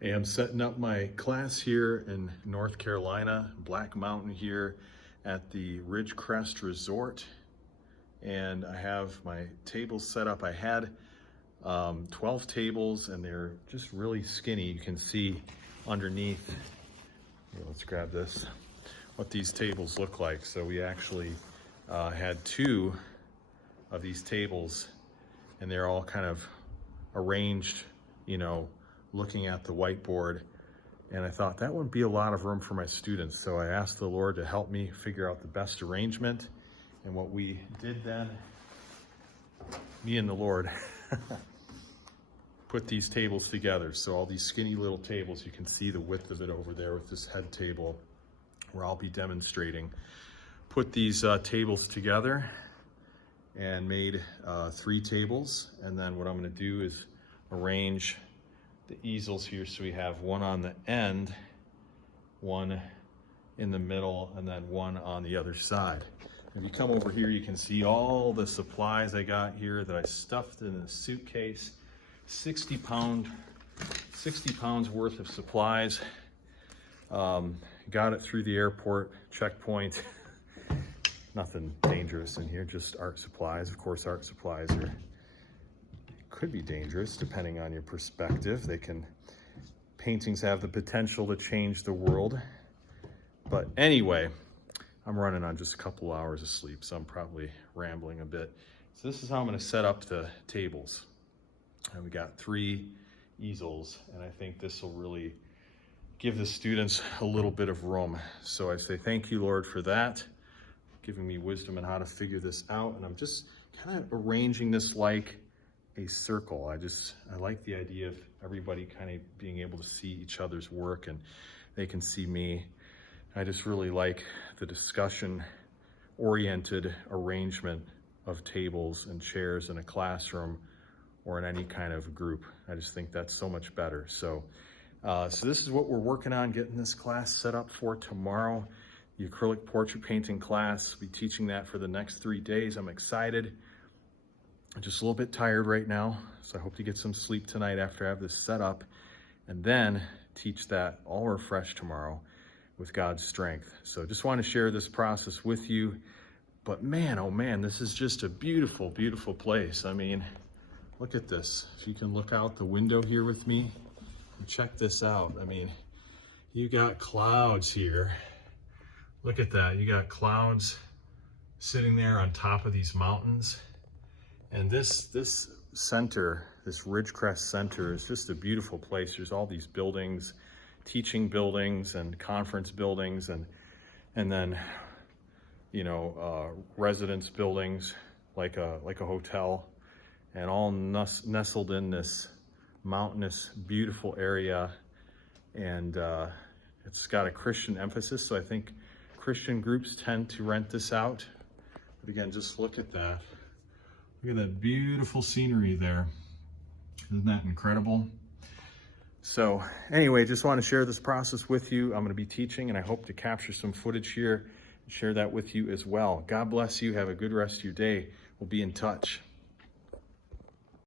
Hey, I'm setting up my class here in North Carolina, Black Mountain here at the Ridgecrest Resort. And I have my tables set up. I had 12 tables and they're just really skinny. You can see underneath, here, let's grab this, what these tables look like. So we actually had 2 of these tables and they're all kind of arranged, looking at the whiteboard, and I thought that wouldn't be a lot of room for my students. So I asked the Lord to help me figure out the best arrangement. And what we did then, me and the Lord, put these tables together. So all these skinny little tables, you can see the width of it over there with this head table where I'll be demonstrating. Put these tables together and made 3 tables. And then what I'm gonna do is arrange the easels here, so we have one on the end, one in the middle, and then one on the other side. If you come over here, you can see all the supplies I got here that I stuffed in a suitcase. 60 pounds worth of supplies. Got it through the airport checkpoint. Nothing dangerous in here, just art supplies. Of course, art supplies could be dangerous depending on your perspective. Paintings have the potential to change the world. But anyway, I'm running on just a couple hours of sleep, so I'm probably rambling a bit. So this is how I'm gonna set up the tables. And we got 3 easels, and I think this will really give the students a little bit of room. So I say thank you, Lord, for that, giving me wisdom on how to figure this out. And I'm just kind of arranging this like a circle. I like the idea of everybody kind of being able to see each other's work and they can see me. I just really like the discussion oriented arrangement of tables and chairs in a classroom or in any kind of group. I just think that's so much better. So this is what we're working on, getting this class set up for tomorrow. The acrylic portrait painting class, we'll be teaching that for the next 3 days. I'm excited. I'm just a little bit tired right now, so I hope to get some sleep tonight after I have this set up, and then teach that all refreshed tomorrow with God's strength. So just want to share this process with you. But man, oh man, this is just a beautiful, beautiful place. I mean, look at this. If you can look out the window here with me and check this out. I mean, you got clouds here. Look at that. You got clouds sitting there on top of these mountains. And this center, this Ridgecrest Center, is just a beautiful place. There's all these buildings, teaching buildings and conference buildings, and then residence buildings like a hotel, and all nestled in this mountainous, beautiful area. And it's got a Christian emphasis, so I think Christian groups tend to rent this out. But again, just look at that. Look at that beautiful scenery there. Isn't that incredible? So anyway, just want to share this process with you. I'm going to be teaching, and I hope to capture some footage here and share that with you as well. God bless you. Have a good rest of your day. We'll be in touch.